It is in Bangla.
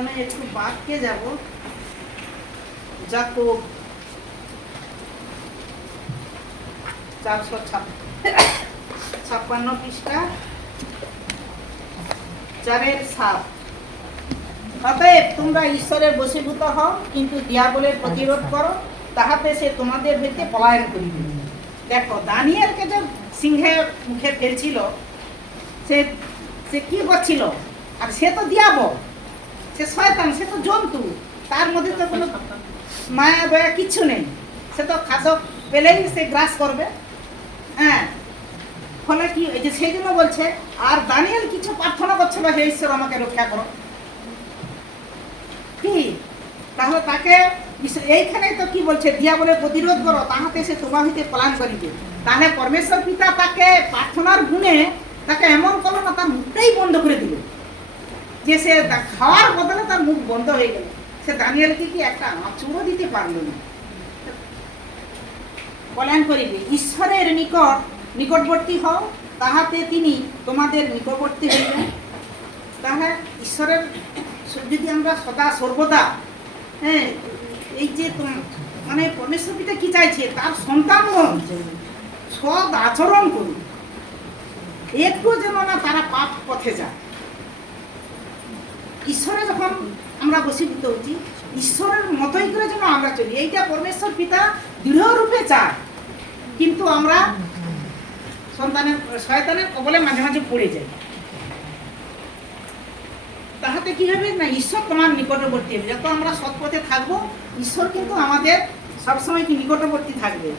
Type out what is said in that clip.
আমি একটু বাক্যে যাব। যাকব 456 পৃষ্ঠা 4-এর 7। অতএব তোমরা ঈশ্বরের বশীভূত হও, কিন্তু দিয়াবলের প্রতিরোধ করো, তাহাতে সে তোমাদের হইতে পলায়ন করিবে। দেখো, দানিয়েলকে যে সিংহের মুখে ফেলছিল, সে সে কি করছিল? আর সে তো দিয়াবল, সে শয়তান, সে তো জন্তু, তার মধ্যে তো কোনো মায়া দয়া কিচ্ছু নেই। সে তো খাদ্য পেলেই সে গ্রাস করবে। হ্যাঁ, ফলে কি এই যে সেই জন্য বলছে, আর দানিয়েল কিছু প্রার্থনা করছিল, হে ঈশ্বর আমাকে রক্ষা করো। কি তাহলে তাকে এইখানে তো কি বলছে, দিয়াবলের প্রতিরোধ করো, তাহাতে সে তোমার হইতে পলায়ন করিবে। তাহলে পরমেশ্বর পিতা তাকে প্রার্থনার গুণে তাকে এমন করলো না, তার মুখটাই বন্ধ করে দিল, যে সে খাওয়ার বদলে তার মুখ বন্ধ হয়ে গেল। সে দানিয়েলকে কি একটা আঁচড়ও দিতে পারলো না। পলায়ন করিবে। ঈশ্বরের নিকটবর্তী হও, তাহাতে তিনি তোমাদের নিকটবর্তী হইবেন। তাহলে ঈশ্বরের যদি আমরা সদা সর্বদা, হ্যাঁ, এই যে মানে পরমেশ্বর পিতা কি চাইছে, তার সন্তানগণ সৎ আচরণ করুন, একটু যেন না তারা পাপ পথে যায়। ঈশ্বরে যখন আমরা বশীভূত হচ্ছি, ঈশ্বরের মতোই করে যেন আমরা চলি, এইটা পরমেশ্বর পিতা দৃঢ়রূপে চায়। কিন্তু আমরা শয়তানের কবলে মাঝে মাঝে পড়ে যাই। তাহাতে কি হবে না, ঈশ্বর তোমার নিকটবর্তী হবে। যত আমরা সৎ পথে থাকবো, ঈশ্বর কিন্তু আমাদের সবসময় কি নিকটবর্তী থাকবে।